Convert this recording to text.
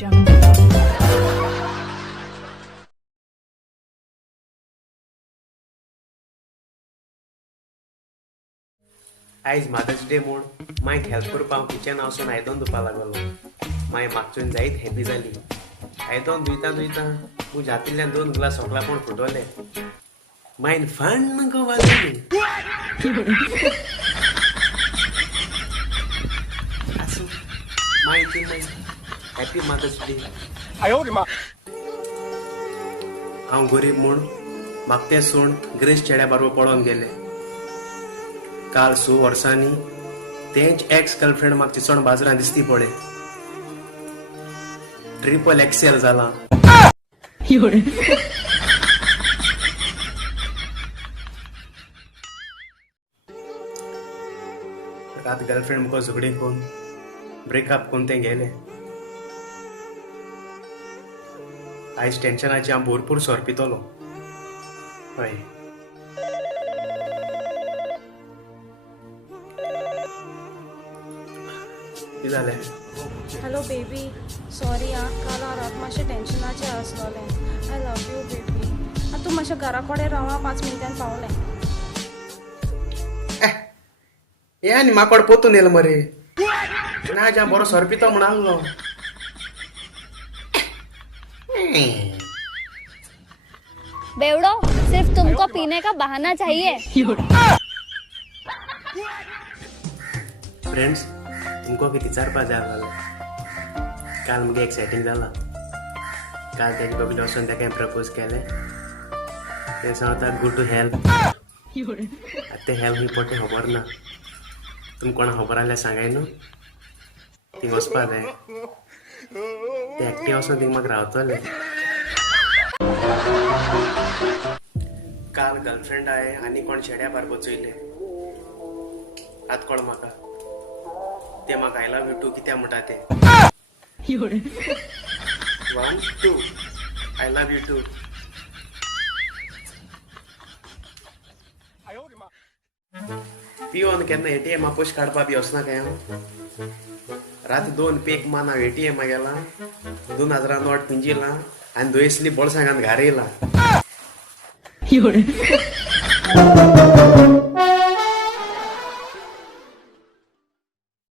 आयज mother's day म्हूण मायक हेल्प करपाक हांव किचन वचून आयदन धुवपा लागलो. माय म्हाका जायत हॅपी जाली. आयदन धुयता म्हज्या हातींतल्यान 2 ग्लास सोकला पण फुटवले. मायन फन्न गो वाजली. आसूं माय हॅपी मदर्स डे. हांव गरीब म्हूण म्हाका तें सूण ग्रेस चेड्या बरोबर पळोवन गेले. काल 6 वर्सांनी तेंच एक्स गर्लफ्रेंड म्हाका चिचोण बाजारांत दिसती पळय. ट्रिपल एक्सेल जाला. रात गर्लफ्रेंड मुको झगडी करून ब्रेकअप करून ते गेले. आयज टेन्शनाची हांव भरपूर सोर पितलो. हय कितें जालें? हॅलो बेबी, सॉरी आं, काल हांव रात मातशें टेन्शनाचें आसलोलें. I love you baby. आतां तूं मातशें घरा कडेन राव, 5 मिनटान पावलें. हे आनी माकोड पोतून येयलो मरे. ना जा बरो सोर पितो म्हूण आहलो. बेवड़ो, सिर्फ तुमको पीने का बहाना चाहिए. फ्रेंड्स, तुमको किती विचारपा जाय आसलें. काल मुगे एक्सायटींग जाला. काल तेजे बगले वचून ताका हांवें प्रपोज केलें. ते सांगता गो टू हेल्प. आतां तें हेल्प ही पोटे खबर ना. तुमकां कोणा खबर आहल्यार सांगाय न्हू. थिंग वचपा जाय. ते एकटे वचून थिंग म्हाका रावतले. काल गर्लफ्रेंड हांवें आनी कोण चेड्या बारबर चोयले. आतां कोण म्हाका ते म्हाका आय लव यू टू कित्या म्हणटा ते. 1 2 आय लव यू टू. पिवन केन्ना एटीएम पयशे काडपा बी वचना काय हांव. रात 2 पेक मान हांव एटीएमा गेला. 2000 नोट पिंजिला आनी दुयेसली बोळसांगान घार येयला.